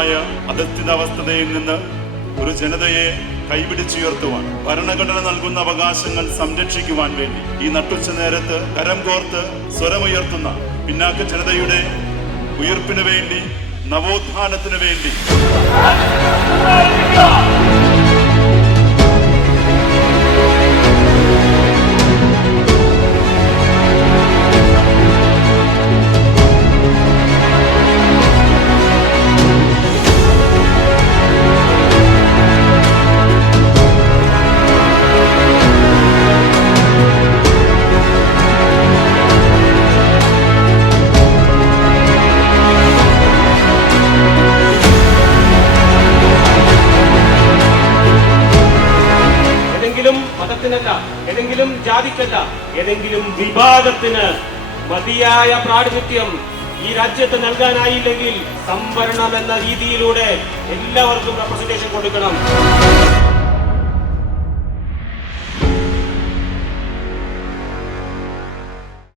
ദുർബലമായ അധസ്ഥിതാവസ്ഥതയിൽ നിന്ന് ഒരു ജനതയെ കൈപിടിച്ചുയർത്തുവാൻ, ഭരണഘടന നൽകുന്ന അവകാശങ്ങൾ സംരക്ഷിക്കുവാൻ വേണ്ടി ഈ നട്ടുച്ച നേരത്ത് കരം കോർത്ത് സ്വരമുയർത്തുന്ന പിന്നാക്ക ജനതയുടെ ഉയർപ്പിനു വേണ്ടി, നവോത്ഥാനത്തിനു വേണ്ടി മതത്തിനല്ല, ഏതെങ്കിലും ജാതിക്കല്ല, ഏതെങ്കിലും വിഭാഗത്തിന് മതിയായ പ്രാതിനിധ്യം ഈ രാജ്യത്ത് നൽകാനായില്ലെങ്കിൽ സംവരണം എന്ന രീതിയിലൂടെ എല്ലാവർക്കും റെപ്രസെന്റേഷൻ കൊടുക്കണം.